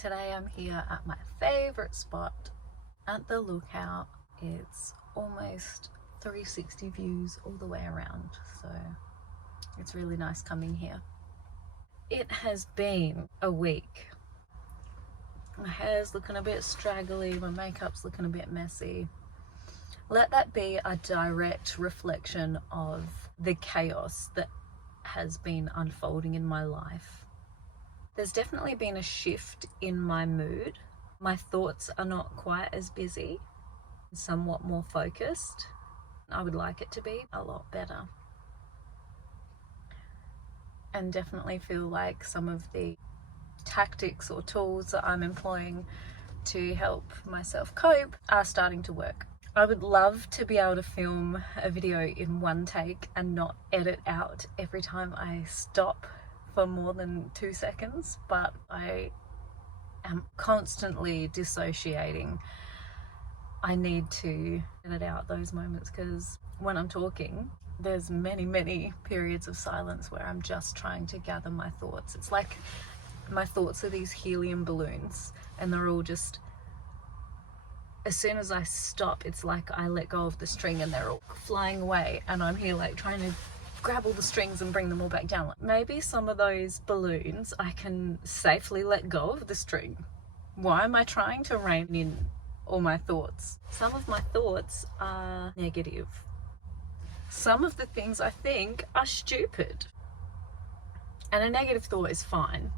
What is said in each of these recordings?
Today I'm here at my favourite spot at the Lookout. It's almost 360 views all the way around, so it's really nice coming here. It has been a week. My hair's looking a bit straggly, my makeup's looking a bit messy. Let that be a direct reflection of the chaos that has been unfolding in my life. There's definitely been a shift in my mood. My thoughts are not quite as busy, somewhat more focused. I would like it to be a lot better. And definitely feel like some of the tactics or tools that I'm employing to help myself cope are starting to work. I would love to be able to film a video in one take and not edit out every time I stop for more than 2 seconds, but I am constantly dissociating. I need to edit out those moments because when I'm talking, there's many periods of silence where I'm just trying to gather my thoughts. It's like my thoughts are these helium balloons and they're all just, as soon as I stop, it's like I let go of the string and they're all flying away, and I'm here like trying to grab all the strings and bring them all back down. Maybe some of those balloons I can safely let go of the string. Why am I trying to rein in all my thoughts? Some of my thoughts are negative. Some of the things I think are stupid. And a negative thought is fine.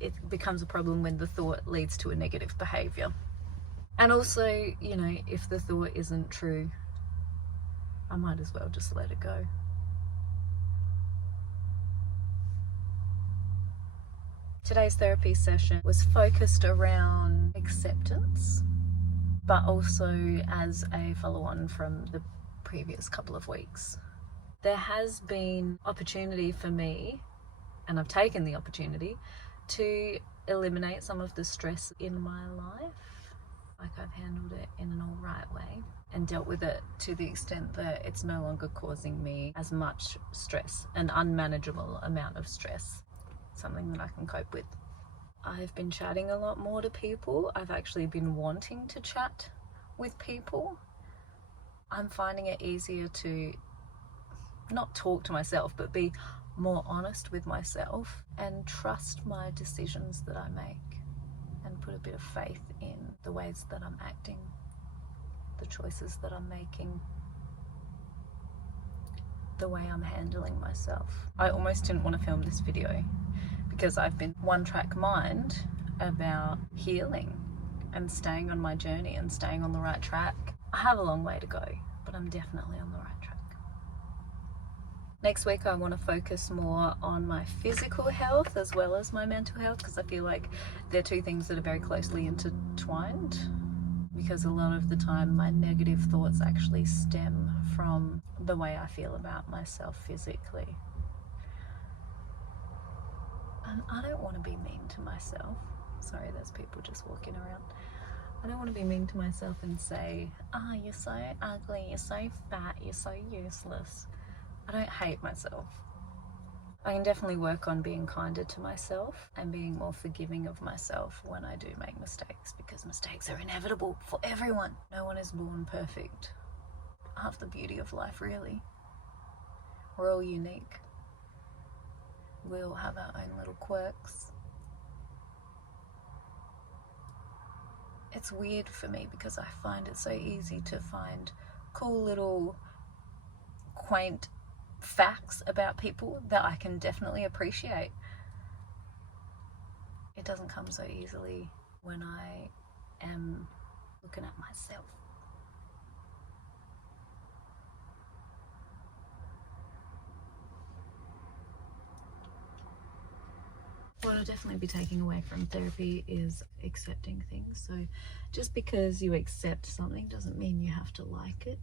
It becomes a problem when the thought leads to a negative behavior. And also, you know, if the thought isn't true, I might as well just let it go. Today's therapy session was focused around acceptance, but also as a follow-on from the previous couple of weeks. There has been opportunity for me, and I've taken the opportunity, to eliminate some of the stress in my life. Like I've handled it in an all right way and dealt with it to the extent that it's no longer causing me as much stress, an unmanageable amount of stress. Something that I can cope with. I've been chatting a lot more to people. I've actually been wanting to chat with people. I'm finding it easier to not talk to myself, but be more honest with myself and trust my decisions that I make and put a bit of faith in the ways that I'm acting, the choices that I'm making, the way I'm handling myself. I almost didn't want to film this video because I've been one-track mind about healing and staying on my journey and staying on the right track. I have a long way to go, but I'm definitely on the right track. Next week I want to focus more on my physical health as well as my mental health, because I feel like they're two things that are very closely intertwined, because a lot of the time my negative thoughts actually stem from the way I feel about myself physically. And I don't want to be mean to myself. Sorry, there's people just walking around. I don't want to be mean to myself and say, you're so ugly, you're so fat, you're so useless. I don't hate myself. I can definitely work on being kinder to myself and being more forgiving of myself when I do make mistakes, because mistakes are inevitable for everyone. No one is born perfect. Half the beauty of life, really. We're all unique. We all have our own little quirks. It's weird for me because I find it so easy to find cool little quaint facts about people that I can definitely appreciate. It doesn't come so easily when I am looking at myself. What I'll definitely be taking away from therapy is accepting things. So just because you accept something doesn't mean you have to like it.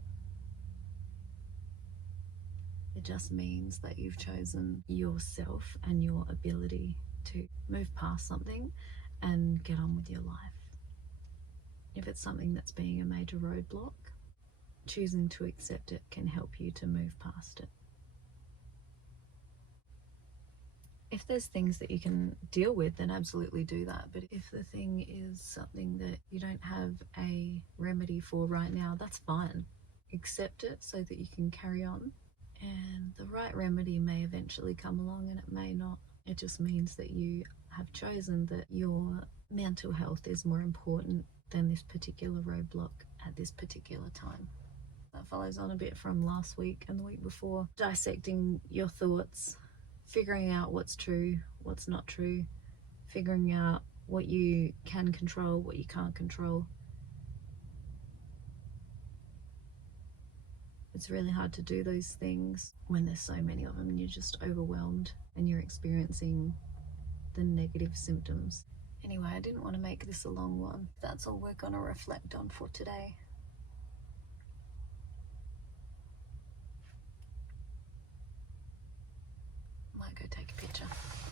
It just means that you've chosen yourself and your ability to move past something and get on with your life. If it's something that's being a major roadblock, choosing to accept it can help you to move past it. If there's things that you can deal with, then absolutely do that. But if the thing is something that you don't have a remedy for right now, that's fine. Accept it so that you can carry on. And the right remedy may eventually come along and it may not. It just means that you have chosen that your mental health is more important than this particular roadblock at this particular time. That follows on a bit from last week and the week before. Dissecting your thoughts, figuring out what's true, what's not true, figuring out what you can control, what you can't control. It's really hard to do those things when there's so many of them and you're just overwhelmed and you're experiencing the negative symptoms. Anyway, I didn't want to make this a long one. That's all we're going to reflect on for today.